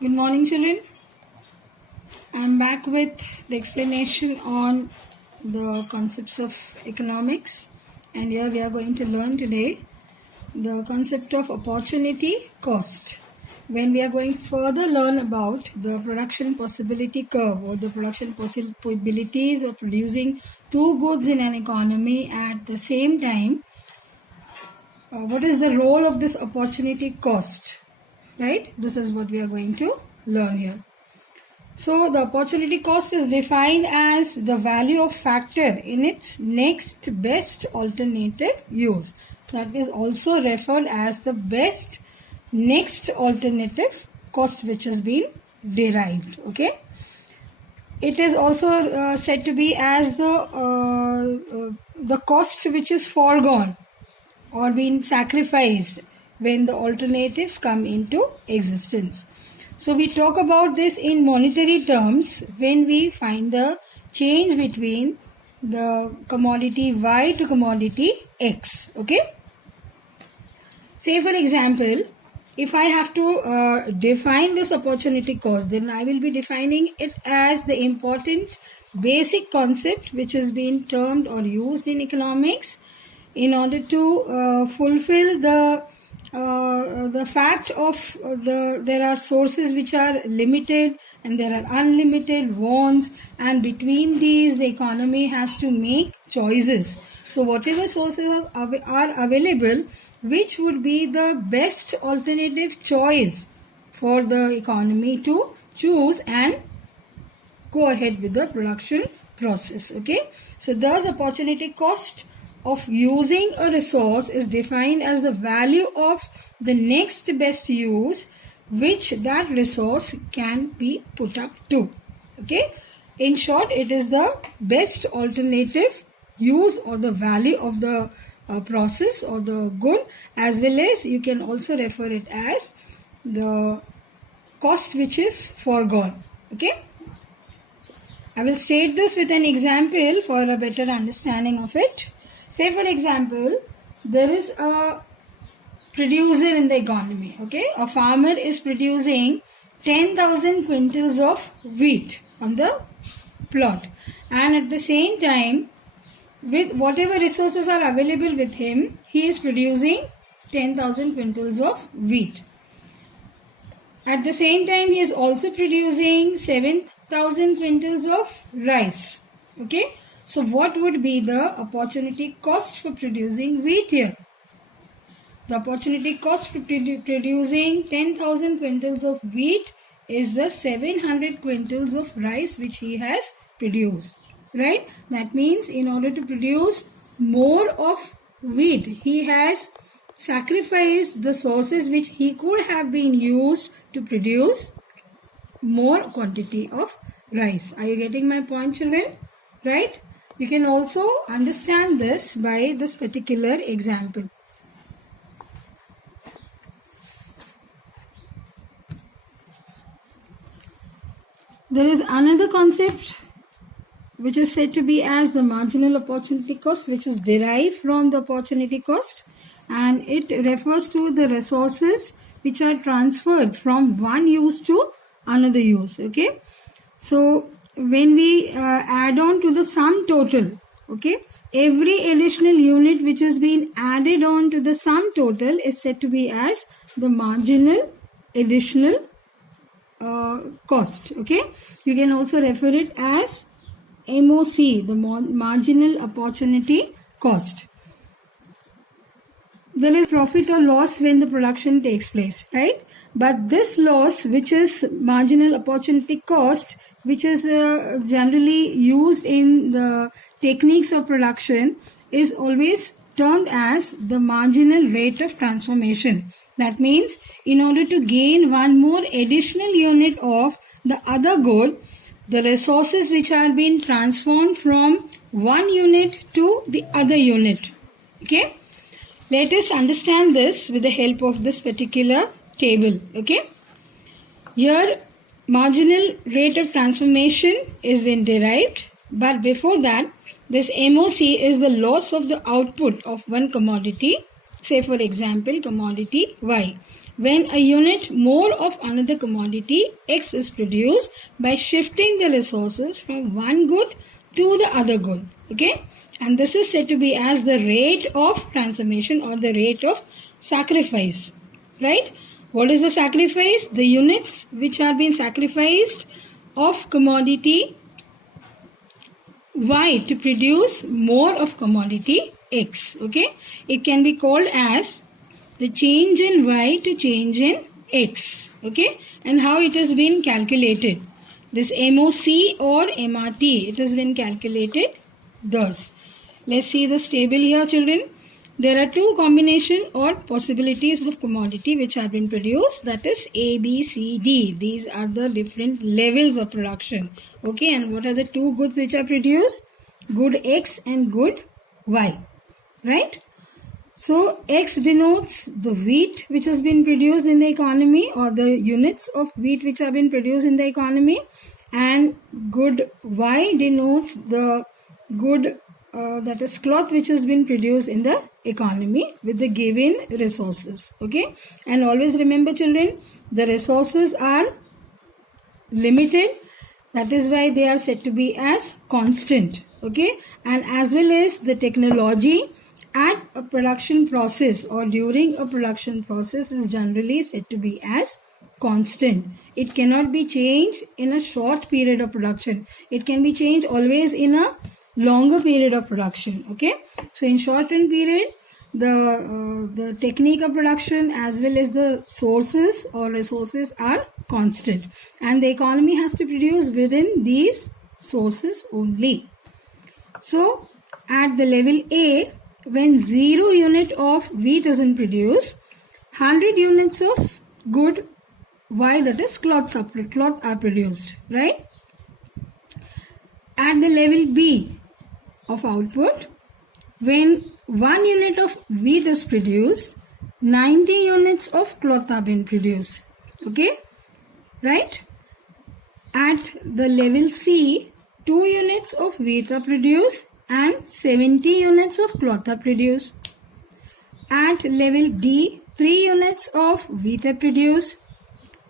Good morning, children. I am back with the explanation on the concepts of economics, and here we are going to learn today the concept of opportunity cost. When we are going to further learn about the production possibility curve or the production possibilities of producing two goods in an economy at the same time, what is the role of this opportunity cost? Right? This is what we are going to learn here. So the opportunity cost is defined as the value of factor in its next best alternative use. That is also referred as the best next alternative cost which has been derived. Okay. It is also said to be as the cost which is foregone or being sacrificed when the alternatives come into existence. So we talk about this in monetary terms when we find the change between the commodity Y to commodity X. Okay. Say for example, if I have to define this opportunity cost, then I will be defining it as the important basic concept which has been termed or used in economics in order to fulfill the fact of there are sources which are limited and there are unlimited wants, and between these the economy has to make choices. So whatever sources are available, which would be the best alternative choice for the economy to choose and go ahead with the production process. Okay, so thus opportunity cost of using a resource is defined as the value of the next best use which that resource can be put up to. Okay, in short, it is the best alternative use or the value of the process or the good, as well as you can also refer it as the cost which is foregone. Okay, I will state this with an example for a better understanding of it. Say for example, there is a producer in the economy. Okay, a farmer is producing 10,000 quintals of wheat on the plot, and at the same time, with whatever resources are available with him, he is producing 10,000 quintals of wheat. At the same time, he is also producing 7,000 quintals of rice. Okay. So what would be the opportunity cost for producing wheat here? The opportunity cost for producing 10,000 quintals of wheat is the 700 quintals of rice which he has produced. Right? That means in order to produce more of wheat, he has sacrificed the sources which he could have been used to produce more quantity of rice. Are you getting my point, children? Right? You can also understand this by this particular example. There is another concept which is said to be as the marginal opportunity cost, which is derived from the opportunity cost, and it refers to the resources which are transferred from one use to another use. Okay, so when we add on to the sum total, okay, every additional unit which has been added on to the sum total is said to be as the marginal additional cost. Okay, you can also refer it as MOC, the marginal opportunity cost. There is profit or loss when the production takes place, right? But this loss, which is marginal opportunity cost, which is generally used in the techniques of production, is always termed as the marginal rate of transformation. That means in order to gain one more additional unit of the other good, the resources which are being transformed from one unit to the other unit. Okay. Let us understand this with the help of this particular table. Okay. Here marginal rate of transformation is been derived, but before that this MOC is the loss of the output of one commodity Say for example, commodity Y. When a unit more of another commodity X is produced by shifting the resources from one good to the other good. Okay? And this is said to be as the rate of transformation or the rate of sacrifice. Right? What is the sacrifice? The units which are being sacrificed of commodity Y to produce more of commodity X. Okay? It can be called as the change in Y to change in X. Okay? And how it has been calculated. This MOC or MRT, it has been calculated thus. Let's see this table here, children. There are two combination or possibilities of commodity which have been produced, that is A, B, C, D. These are the different levels of production. Okay, and what are the two goods which are produced? Good X and good Y. Right? So X denotes the wheat which has been produced in the economy, or the units of wheat which have been produced in the economy, and good Y denotes the good that is cloth which has been produced in the economy with the given resources. Okay, and always remember, children, the resources are limited. That is why they are said to be as constant. Okay, and as well as the technology at a production process or during a production process is generally said to be as constant. It cannot be changed in a short period of production. It can be changed always in a longer period of production. Okay, so in shortened period, the technique of production as well as the sources or resources are constant, and the economy has to produce within these sources only. So at the level A, when 0 unit of wheat isn't produced, 100 units of good Y, that is cloth are produced, right? At the level B of output, when 1 unit of wheat is produced, 90 units of cloth have been produced. Okay, right? At the level C, 2 units of wheat are produced and 70 units of cloth are produced. At level D, 3 units of wheat are produced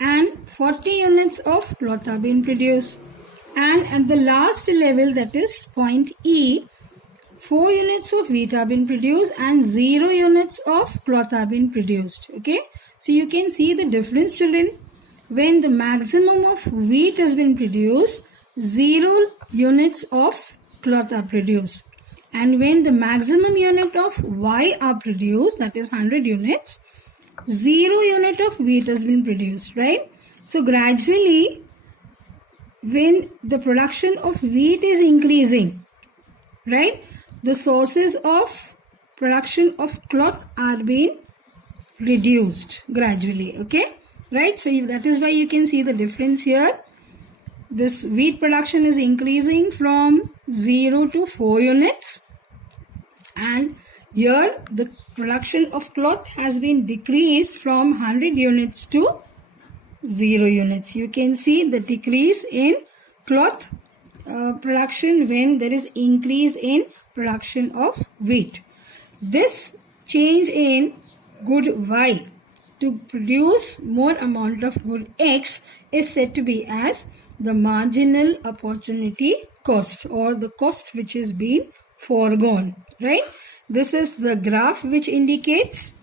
and 40 units of cloth are being produced. And at the last level, that is point E, 4 units of wheat have been produced and 0 units of cloth have been produced. Okay, so you can see the difference, children. When the maximum of wheat has been produced, 0 units of cloth are produced, and when the maximum unit of Y are produced, that is 100 units, 0 unit of wheat has been produced, right? So gradually, when the production of wheat is increasing, right, the sources of production of cloth are being reduced gradually. Okay, right? So that is why you can see the difference here. This wheat production is increasing from 0 to 4 units, and here the production of cloth has been decreased from 100 units to 0 units. You can see the decrease in cloth production when there is increase in production of wheat. This change in good Y to produce more amount of good X is said to be as the marginal opportunity cost, or the cost which is being foregone, right? This is the graph which indicates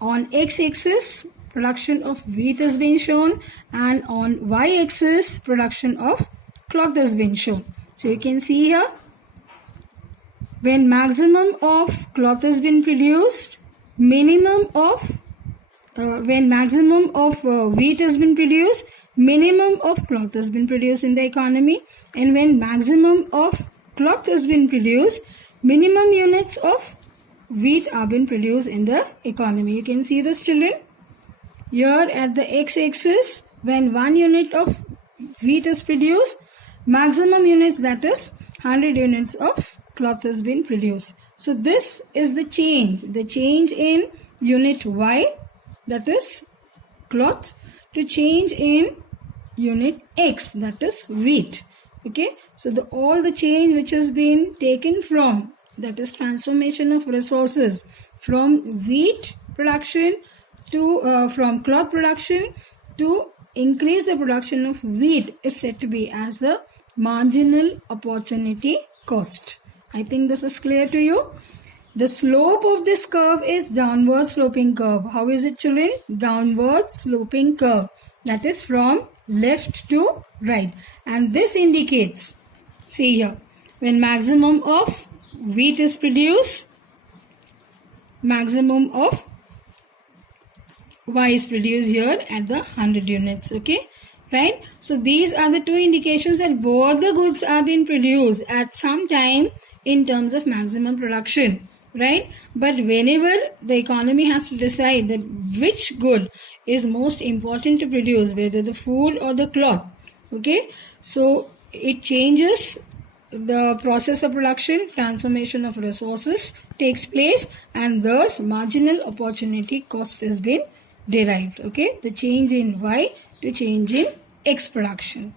on x-axis production of wheat has been shown, and on y-axis production of cloth has been shown. So you can see here, when maximum of cloth has been produced, minimum of when maximum of wheat has been produced, minimum of cloth has been produced in the economy, and when maximum of cloth has been produced, minimum units of wheat have been produced in the economy. You can see this, children. Here at the x-axis, when 1 unit of wheat is produced, maximum units, that is 100 units of cloth has been produced. So this is the change in unit Y, that is cloth, to change in unit X, that is wheat. Okay, so all the change which has been taken from, that is transformation of resources from wheat production to from cloth production to increase the production of wheat is said to be as the marginal opportunity cost. I think this is clear to you. The slope of this curve is downward sloping curve. How is it, children? Downward sloping curve. That is from left to right. And this indicates, see here, when maximum of wheat is produced, maximum of Y is produced here at the 100 units. Okay, right? So these are the two indications that both the goods are being produced at some time in terms of maximum production, right? But whenever the economy has to decide that which good is most important to produce, whether the food or the cloth, okay, so it changes the process of production, transformation of resources takes place, and thus marginal opportunity cost has been derived. Okay, the change in Y to change in X production.